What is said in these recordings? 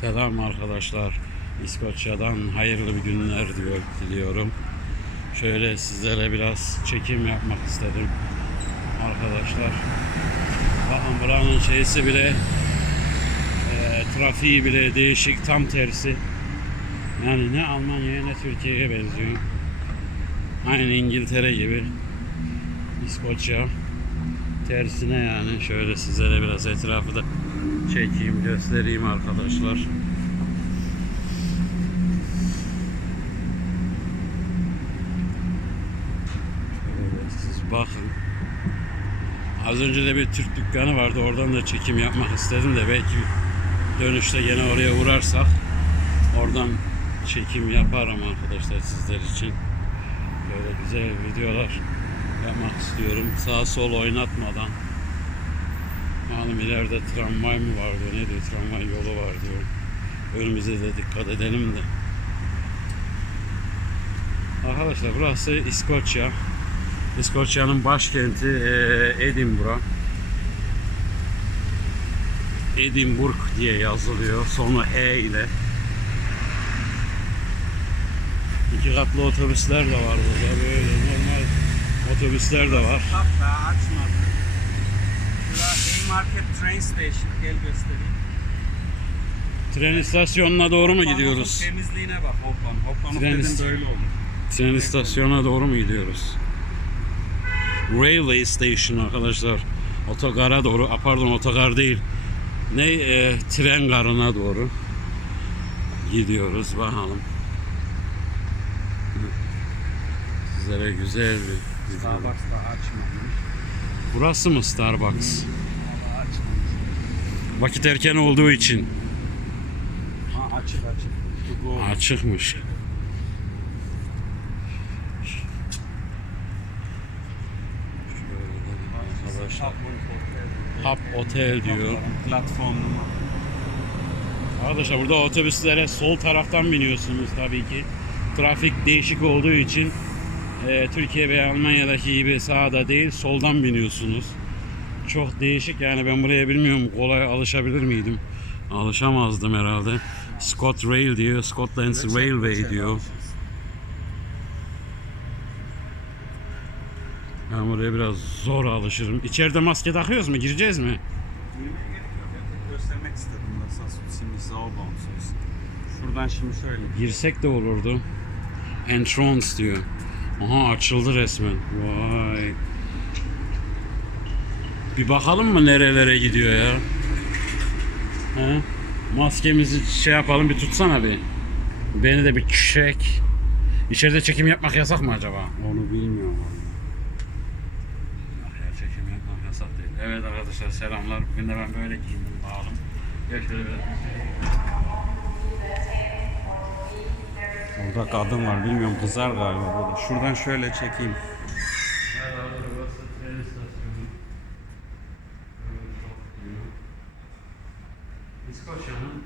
Selam arkadaşlar. İskoçya'dan hayırlı bir günler diyor, diliyorum. Şöyle sizlere biraz çekim yapmak istedim. Arkadaşlar. Bakın buranın şeysi bile e, trafiği bile değişik tam tersi. Yani ne Almanya'ya ne Türkiye'ye benziyor. Aynı İngiltere gibi. İskoçya tersine yani şöyle sizlere biraz etrafı da çekeyim göstereyim arkadaşlar. Şöyle siz bakın. Az önce de bir Türk dükkanı vardı. Oradan da çekim yapmak istedim de belki dönüşte yine oraya uğrarsak oradan çekim yaparım arkadaşlar sizler için. Böyle güzel videolar yapmak istiyorum. Sağ sol oynatmadan. Malum ileride tramvay mı var diyor. Ne diyor? Tramvay yolu var diyor. Önümüze de dikkat edelim de. Arkadaşlar burası İskoçya. İskoçya'nın başkenti eee, Edinburgh. Edinburgh diye yazılıyor. Sonu E ile. İki katlı otobüsler de var burada. Böyle normal otobüsler de var. Haymarket Train Station. Gel göstereyim. Tren istasyonuna doğru mu gidiyoruz? Temizliğine bak Hoppan. Hoppan Tren dedim ist- böyle olur. Tren istasyonuna doğru mu gidiyoruz? Railway Station arkadaşlar. Otogara doğru. A, pardon otogar değil. Ne? e, tren garına doğru gidiyoruz. Bakalım. Sizlere güzel bir Starbucks da açmamış. Burası mı Starbucks? Vakit erken olduğu için Ha açık açık. Açıkmış. Arkadaşlar. Hub Otel diyor. Platform. Arkadaşlar burada otobüslere sol taraftan biniyorsunuz tabii ki. Trafik değişik olduğu için e, Türkiye veya Almanya'daki gibi sağda değil soldan biniyorsunuz. Çok değişik yani ben buraya bilmiyorum kolay alışabilir miydim? Alışamazdım herhalde. Scott Rail diyor, Scotland's Railway diyor. Ben buraya biraz zor alışırım. İçeride maske takıyoruz mu? Gireceğiz mi? Girmeye gerek yok. ya. Göstermek istedim. Şuradan şimdi şöyle. Girsek de olurdu. Entrance diyor. Aha açıldı resmen. Vay. Bir bakalım mı nerelere gidiyor ya? He? Maskemizi şey yapalım bir tutsana bir. Beni de bir çek. İçeride çekim yapmak yasak mı acaba? Onu bilmiyorum. Yok ya çekim yapmak yasak değil. Evet arkadaşlar selamlar. Bugün de ben böyle giyindim bağlım. Bir. Orada kadın var bilmiyorum kızar galiba burada. Şuradan şöyle çekeyim. İskoçya'nın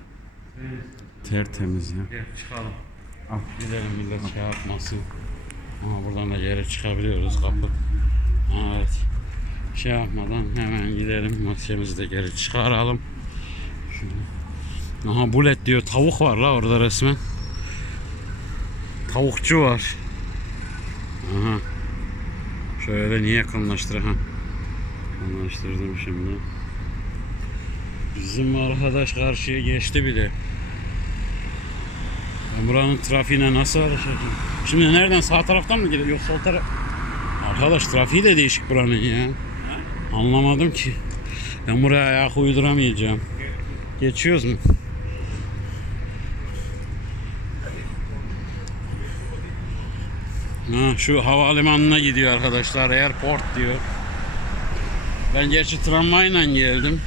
tren istasyonu. Tertemiz ya. Gel çıkalım. Al gidelim millet şey yapmasın. Ama buradan da geri çıkabiliyoruz kapı. Evet. Şey yapmadan hemen gidelim. Maskemizi de geri çıkaralım. Şöyle. Aha bulet diyor. Tavuk var la orada resmen. Tavukçu var. Aha. Şöyle niye yakınlaştır ha? Yakınlaştırdım şimdi. Bizim arkadaş karşıya geçti bile. Buranın trafiğine nasıl alışacağım? Şimdi nereden sağ taraftan mı gidiyor? Yok sol taraf. Arkadaş trafiği de değişik buranın ya. Anlamadım ki. Ben buraya ayak uyduramayacağım. Geçiyoruz mu? Ha, şu havalimanına gidiyor arkadaşlar. Airport diyor. Ben gerçi tramvayla geldim.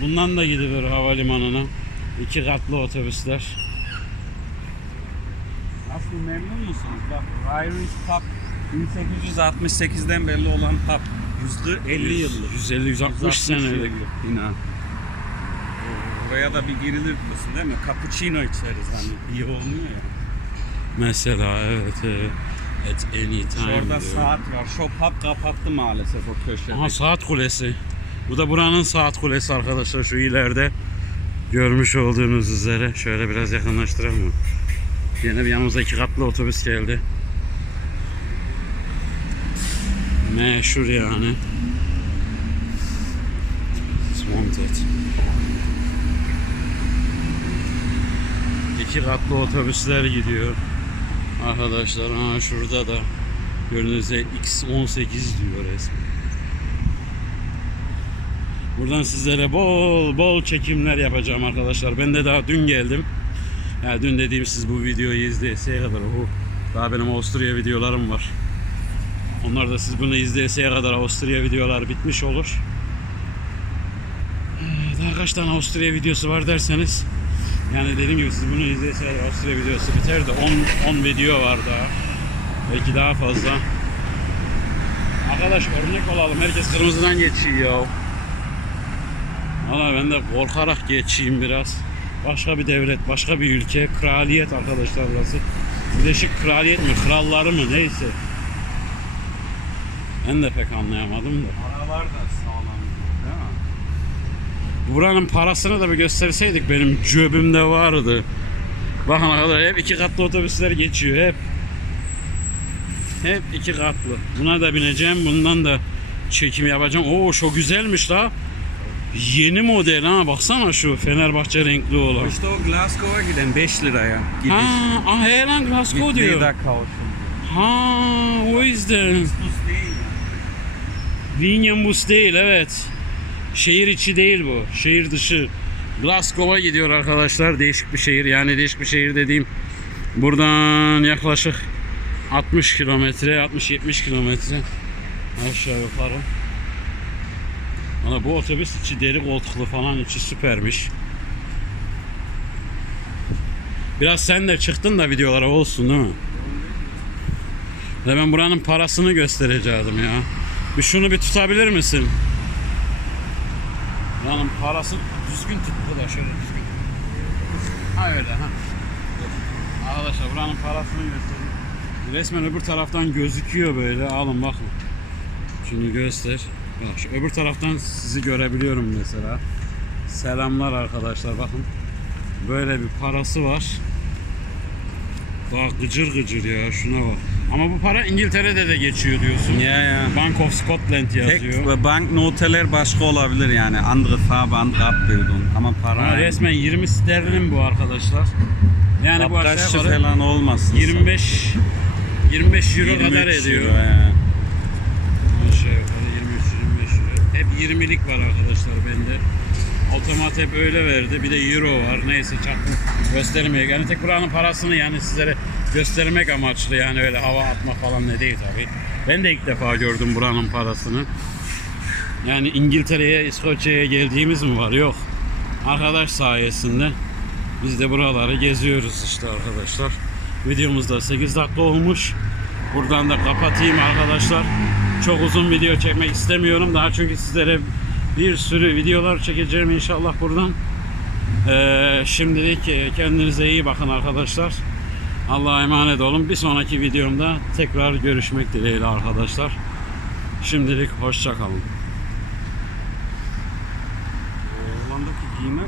Bundan da gidilir havalimanına. İki katlı otobüsler. Memnun musunuz? Bak Irish Pub 1868'den belli olan pub. Yüzde 50 yıllık. 150-160 senelik. yıllık bina. Buraya da bir girilir diyorsun değil mi? Cappuccino içeriz hani. İyi olmuyor ya. Mesela evet evet. At any time Orada diyor. saat var. Şu pub kapattı maalesef o köşede. Aha saat kulesi. Bu da buranın saat kulesi arkadaşlar şu ileride. Görmüş olduğunuz üzere şöyle biraz yakınlaştıralım mı? Yine bir yanımıza iki katlı otobüs geldi. Meşhur yani. Swanted. İki katlı otobüsler gidiyor. Arkadaşlar ha şurada da gördüğünüz üzere X18 diyor resmen. Buradan sizlere bol bol çekimler yapacağım arkadaşlar. Ben de daha dün geldim. Ya dün dediğim siz bu videoyu izleyeseye kadar o daha benim Avusturya videolarım var. Onlar da siz bunu izleyeseye kadar Avusturya videolar bitmiş olur. Ee, Daha kaç tane Avusturya videosu var derseniz yani dediğim gibi siz bunu izleyeseye kadar Avusturya videosu biter de 10 10 video var daha. Belki daha fazla. Arkadaş örnek olalım. Herkes kırmızıdan geçiyor. Valla ben de korkarak geçeyim biraz. Başka bir devlet, başka bir ülke, kraliyet arkadaşlar burası. Birleşik kraliyet mi, kralları mı neyse. Ben de pek anlayamadım da. Aralar da sağlam değil mi? Buranın parasını da bir gösterseydik benim cebimde vardı. Bakın arkadaşlar hep iki katlı otobüsler geçiyor hep. Hep iki katlı. Buna da bineceğim. Bundan da çekim yapacağım. Oo çok güzelmiş la. Yeni model ha baksana şu Fenerbahçe renkli olan. İşte o Glasgow'a giden 5 liraya gidiş. Ha, ah he lan Glasgow Gitmeyi diyor. kaution. Ha o yüzden. Bus değil. Linyan bus değil evet. Şehir içi değil bu. Şehir dışı. Glasgow'a gidiyor arkadaşlar. Değişik bir şehir. Yani değişik bir şehir dediğim buradan yaklaşık 60 kilometre, 60-70 kilometre aşağı yukarı. Valla bu otobüs içi deri koltuklu falan içi süpermiş. Biraz sen de çıktın da videolara olsun değil mi? Ve ben buranın parasını gösterecektim ya. Bir şunu bir tutabilir misin? Buranın parasını düzgün tut da şöyle düzgün. Ha öyle ha. Arkadaşlar buranın parasını göstereyim. Resmen öbür taraftan gözüküyor böyle. Alın bakın. Şunu göster. Şu öbür taraftan sizi görebiliyorum mesela. Selamlar arkadaşlar bakın. Böyle bir parası var. Bak gıcır gıcır ya şuna bak. Ama bu para İngiltere'de de geçiyor diyorsun. Ya ya. Bank of Scotland yazıyor. Tek banknoteler başka olabilir yani. Andere Farbe, andere Abbildung. Ama para Ama resmen 20 sterlin bu arkadaşlar. Yani bu aşağı falan olmasın. 25 25 euro 23 kadar ediyor. euro, ya. Aşağı yukarı 23 25 euro. Hep 20'lik var arkadaşlar bende. Otomat hep öyle verdi. Bir de euro var. Neyse çaktım göstermeye. Yani tek buranın parasını yani sizlere göstermek amaçlı. Yani öyle hava atma falan ne değil tabii. Ben de ilk defa gördüm buranın parasını. Yani İngiltere'ye, İskoçya'ya geldiğimiz mi var? Yok. Arkadaş sayesinde biz de buraları geziyoruz işte arkadaşlar. Videomuzda 8 dakika olmuş. Buradan da kapatayım arkadaşlar. Çok uzun video çekmek istemiyorum. Daha çünkü sizlere bir sürü videolar çekeceğim inşallah buradan. Ee, şimdilik e, kendinize iyi bakın arkadaşlar. Allah'a emanet olun. Bir sonraki videomda tekrar görüşmek dileğiyle arkadaşlar. Şimdilik hoşça kalın.